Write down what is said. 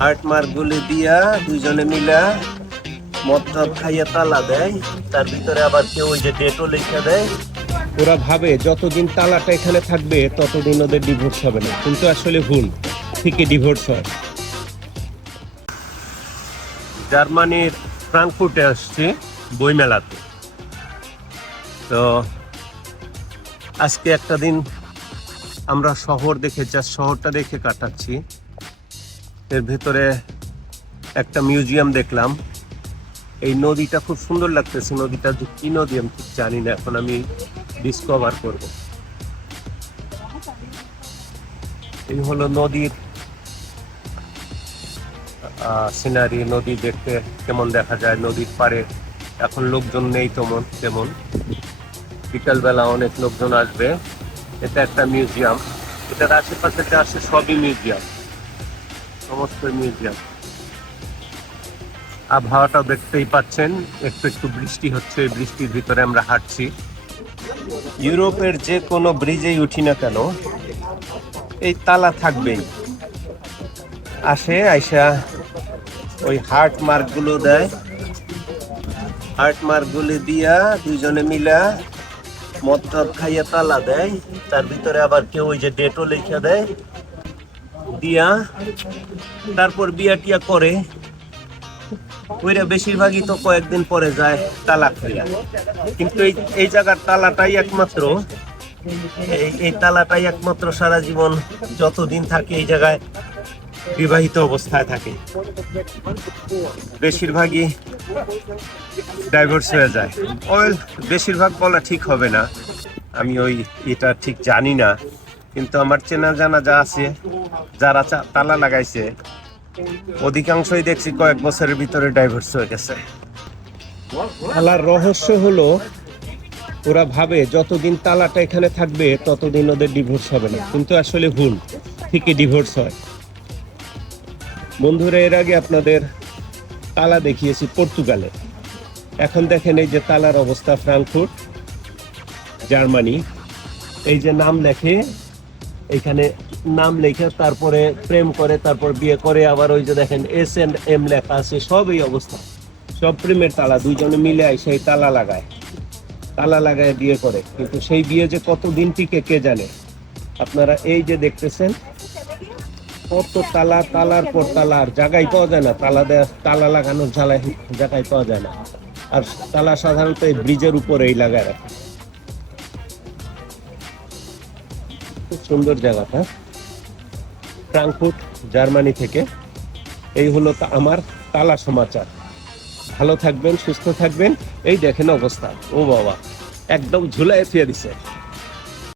Heart mark গুলি দিয়া দুইজনে মিলা মদ খাইয়া তালা দেয়, তার ভিতরে আবার কেউ ওই যে ডেটও লিখে দেয়। ওরা ভাবে যতদিন তালাটা এখানে থাকবে ততদিন ওদের ডিভোর্স হবে না, কিন্তু আসলে ভুল, ঠিকই ডিভোর্স হয়। জার্মানির ফ্রাঙ্কফুর্টে আসছে বইমেলাতে। তো আজকে একটা দিন আমরা শহরটা দেখে কাটাচ্ছি। এর ভিতরে একটা মিউজিয়াম দেখলাম। এই নদীটা খুব সুন্দর লাগতেছে। নদীটা যে কি নদী আমি ঠিক জানি না, এখন আমি ডিসকভার করব। এই হলো নদীর সিনারি। নদী দেখতে কেমন দেখা যায় নদীর পাড়ে। এখন লোকজন নেই তেমন। বিকালবেলা অনেক লোকজন আসবে। এটা একটা মিউজিয়াম। এটার আশেপাশে যা আছে সবই মিউজিয়াম, সমস্ত মিউজিয়াম। আবহাওয়াটা দেখতেই পাচ্ছেন, একটু বৃষ্টি হচ্ছে। বৃষ্টির ভিতরে আমরা হাঁটছি। ইউরোপের যে কোনো ব্রিজেই উঠি না কেন এই তালা থাকবেই। আইসা ওই হার্ট মার্ক গুলো দেয়। হার্ট মার্ক গুলি দিয়া দুইজনে মিলা মদ খাইয়া তালা দেয়, তার ভিতরে আবার কেউ ওই যে ডেটও লিখে দেয় দিয়া, তারপর বিয়া টিয়া করে। ওইরা বেশিরভাগই তো কয়েকদিন পরে যায় তালাক হইয়া। কিন্তু এই জায়গার তালাটাই একমাত্র, এই তালাটাই একমাত্র সারা জীবন যতদিন থাকে এই জায়গায় বিবাহিত অবস্থায় থাকে। বেশিরভাগই ডাইভোর্স হয়ে যায়। বেশিরভাগ বলা ঠিক হবে না, আমি এটা ঠিক জানি না। কিন্তু আমার চেনা জানা যা আছে, যারা তালা লাগাইছে অধিকাংশই দেখছি কয়েক বছরের ভিতরে ডাইভোর্স হয়ে গেছে। তালার রহস্য হলো ওরা ভাবে যতদিন তালাটা এখানে থাকবে ততদিন ওদের ডিভোর্স হবে না, কিন্তু আসলে ভুল, ঠিকই ডিভোর্স হয়। বন্ধুরা, এর আগে আপনাদের তালা দেখিয়েছি পর্তুগালে। এখন দেখেন এই যে তালার অবস্থা ফ্রাঙ্কফুর্ট জার্মানি। এই যে নাম লেখে, এখানে নাম লেখে, তারপরে প্রেম করে, তারপর বিয়ে করে, আবার ওই যে দেখেন S&M লেখা আছে। সব এই অবস্থা, সব প্রেমের তালা। দুইজনে মিলে সেই তালা লাগায় বিয়ে করে। কিন্তু সেই বিয়ে যে কতদিন টিকে কে জানে। আপনারা এই যে দেখতেছেন কত তালার পর তালার জায়গায় পাওয়া যায় না। তালা লাগানোর জায়গায় পাওয়া যায় না। আর তালা সাধারণত এই ব্রিজের উপরেই লাগায় রাখে। খুব সুন্দর জায়গাটা। ফ্রাঙ্কফুর্ট জার্মানি থেকে এই হলো আমার তালা সমাচার। ভালো থাকবেন, সুস্থ থাকবেন। এই দেখেন অবস্থা, ও বাবা, একদম ঝুলায় ফিরে দিছে।